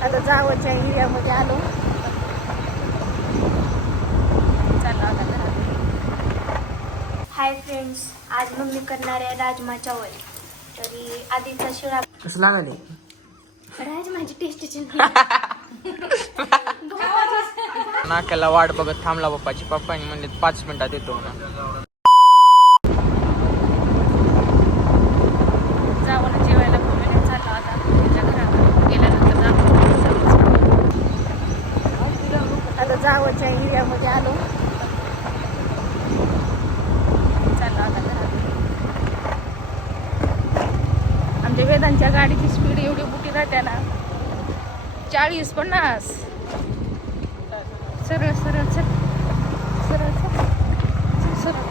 आता जावच्या एरियामध्ये आलो. हाय फ्रेंड्स आज मम्मी करणार आहे राजमा चावल. तरी आधीचा शिळा कसं लागले राजमाची टेस्टची नाक्याला वाट बघत थांबला पप्पाची पप्पानी म्हणले पाच मिनिटात येतो म्हणून जावं जेवायला बोलवण्यात चाललो आता त्यांच्या घरात गेल्यानंतर जातो आता जावच्या एरियामध्ये आलो चाललो आता घरात आमच्या गाडीची स्पीड एवढी मोठी राहते ना चाळीस पन्नास. सरळ सरळ सर सरळ सर सरळ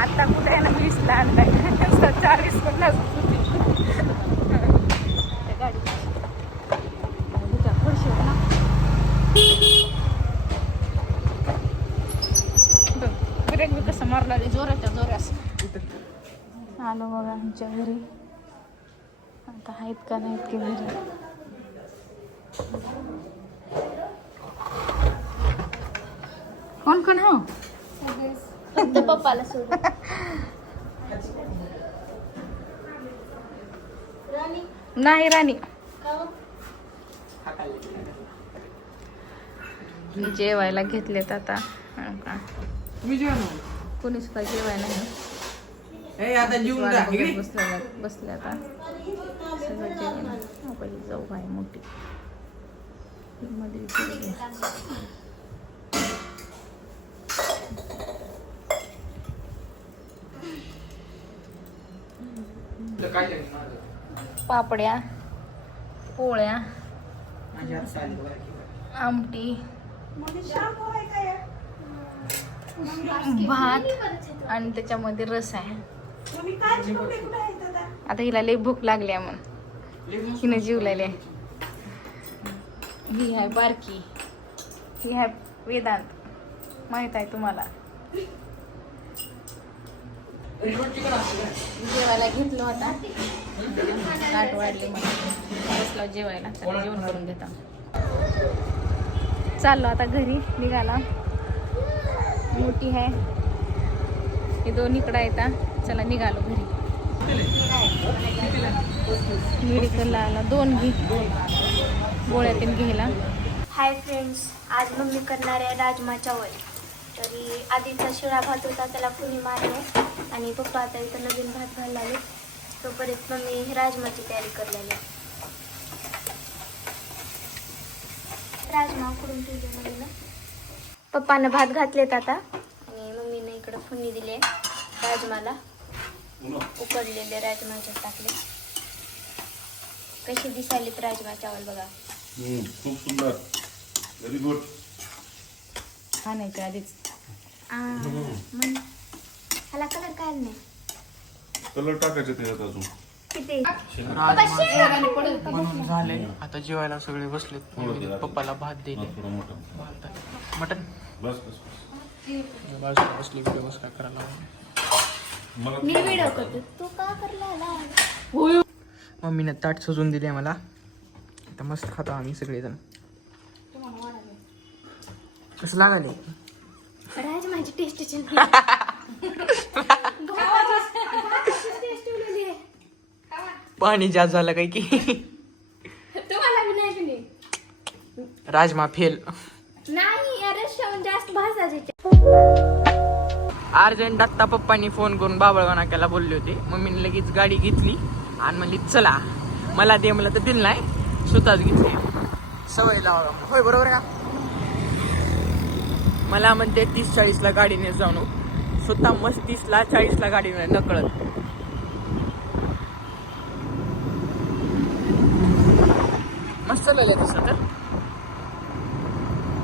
आता कुठे आहे ना वीसला आणलाय चाळीस पन्नास होती त्या गाडीची. ह्याच्या थोडीशी आहे ना. बघ, ब्रेक बी कसं मारला रे जोराच्या जोरास आलो बघा आमच्या घरी. आता आहेत का नाहीत की घरी? कोण कोण हो? फक्त पप्पाला राणी? नाही राणी. का हो? जेवायला घेतलेत आता. हा का. कोणी सुद्धा जेवायला नाही. आता जीवन बसल्या बसले आता. सगळं जेवण पहिली जाऊ आहे मोठी. मध्ये. पापड्या पोळ्या आमटी. भात आणि त्याच्यामध्ये रस आहे. आता? हिला लई भूक लागली आहे म्हणून. हिनं जीवलेली आहे ही आहे बारकी. ही आहे वेदांत. माहीत आहे तुम्हाला. जेवायला घेतलं होता. ताट वाढली म्हणून. बसलो जेवायला. जेवण करून घेता. चाललो आता घरी. निघाला. मोठी आहे. हे दोन इकडं येतात चला निघालो घरी. मेडिकलला आला. दोन घे. गोळ्यातून घ्यायला. हाय फ्रेंड्स आज मम्मी करणार आहे राजमा चावल. तरी आधीचा शिळा भात होता त्याला फुली मारले? आणि पप्पा आता इथं नवीन भात घालला आले तोपर्यंत मम्मी राजमाची तयारी करलेली आहे. राजमा उकडून ठेवले मम्मीनं? पप्पानं भात घातलेत आता. आणि मम्मीने इकडं फोडणी दिली आहे राजमाला. उकडलेले राजमाचे टाकले. कशी दिसायलेत राजमा चावल बघा. हम्म, खूप सुंदर. व्हेरी गुड हा नाही ते आधीच. आ, मग ह्याला कलर काय नाही कलर टाकायचे त्याच्यात अजून. किती? म्हणून झाले. आता जेवायला सगळे बसलेत. दे. पप्पाला भात दिले मोठा. मटन? बस बस बस. बाजूला बसली व्हिडिओ बस काय करायला मी व्हिडिओ करतो. तू का करला मम्मीने ताट सजून दिले मला आता मस्त खातो आम्ही सगळेजण. कसं लागले? राज माझी टेस्ट पाणी जास्त झालं काय की? राजमा फेल नाही अरे श्रवण जास्त भाजायचे अर्जंट आत्ता पप्पांनी फोन करून बाबळगाव केला बोलले होते. मम्मीने लगेच गाडी घेतली आणि म्हणली चला मला दे मला तर दिलं नाही. स्वतःच घेतली. सवय लावा. होय बरोबर का? मला म्हणते तीस चाळीसला गाडीने जाऊन. स्वतः मस्त तीसला चाळीसला गाडीने नकळत. मस्त चाललं तसं तर.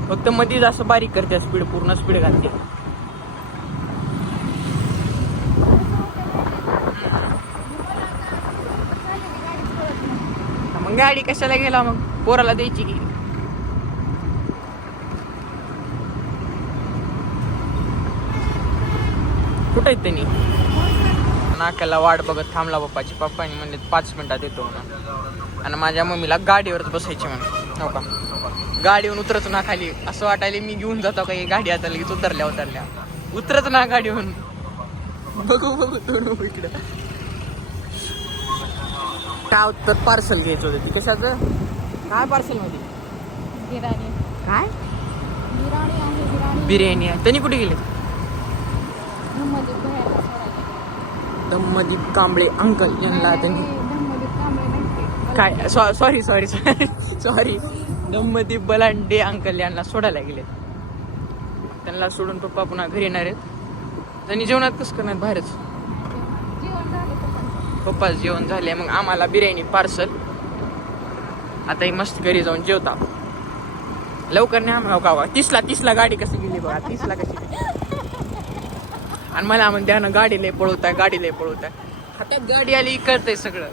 फक्त मध्येच असं बारीक करते स्पीड पूर्ण स्पीड घालते. मग गाडी कशाला गेला मग? पोराला द्यायची की? कुठं आहेत त्यांनी? नाक्याला वाट बघत थांबला पप्पाची पप्पानी म्हणजे पाच मिनिटात येतो म्हणून. आणि माझ्या मम्मीला गाडीवरच बसायची म्हणून. हो का? गाडीवरून उतरत ना खाली. असं वाटायला मी घेऊन जातो का ही गाडी आता लगेच उतरल्या उतरल्या. उतरत ना गाडीवरून. बघू बघू दोन इकडं. काय तर पार्सल घ्यायचं होतं ती? कशाचं? काय पार्सलमध्ये? बिर्याणी. काय? बिर्याणी आहे त्यांनी कुठे गेले. दमदीप कांबळे अंकल यांना त्यांनी. काय? Sorry sorry sorry sorry Damdeep Balande uncle यांना सोडायला गेले. त्यांना सोडून पप्पा पुन्हा घरी येणार आहेत. त्यांनी जेवणात कसं करणार बाहेरच? पप्पा जेवण झाले मग आम्हाला बिर्याणी पार्सल आता ही मस्त घरी जाऊन जेवता. लवकर नाही आम्हाला का तीसला तीसला गाडी कशी गेली बघा तीसला कशी गेली. आणि मला म्हणते ना गाडी लय पळवताय गाडी लय पळवताय. हातात गाडी आली कळतंय सगळं.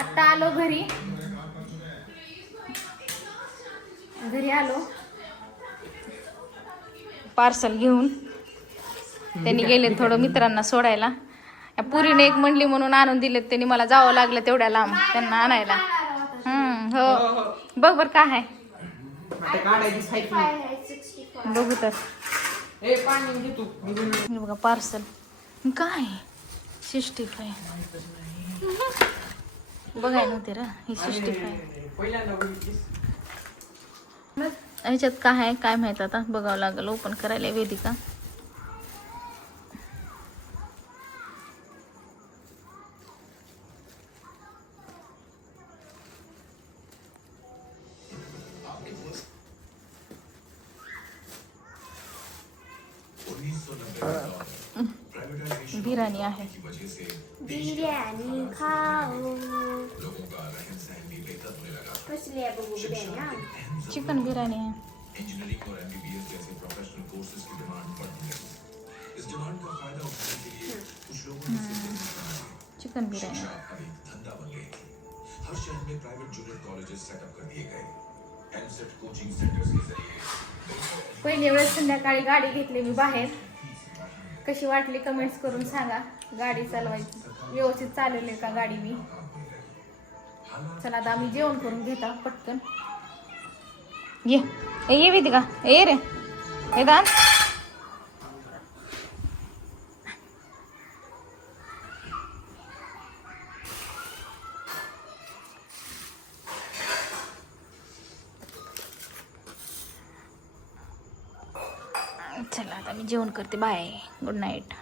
आता आलो घरी. घरी आलो. पार्सल घेऊन. त्यांनी गेले थोडं मित्रांना सोडायला. या पुरीने एक म्हणली म्हणून आणून दिलेत त्यांनी मला जावं लागलं तेवढ्या लांब त्यांना आणायला. हम्म हो. बघ बर काय आहे. बघू तर. बघा पार्सल. काय? Sixty five. बघाय नव्हते र ही सिक्स्टी फाय ह्याच्यात काय आहे काय माहीत आता बघावं लागेल ओपन करायला वेदिका. बिर्याणी आहे बिर्याणी खाऊ कसली आहे बघू बिर्याणी हा? चिकन बिर्याणी आहे चिकन बिर्याणी हर शहर में प्राइवेट जूनियर कॉलेजेस सेटअप कर दिए गए। एमसेट कोचिंग सेंटर्स के जरिए। पहिली वेळेस संध्याकाळी गाडी घेतली मी बाहेर। कशी वाटली कमेंट्स करून सांगा. गाडी चालवायची. व्यवस्थित चालवली का गाडी मी चला आता आम्ही जेवण करून घेता पटकन. ये. ये विधी का ये रे. हे दान चला आता मी जेवण करते. Bye good night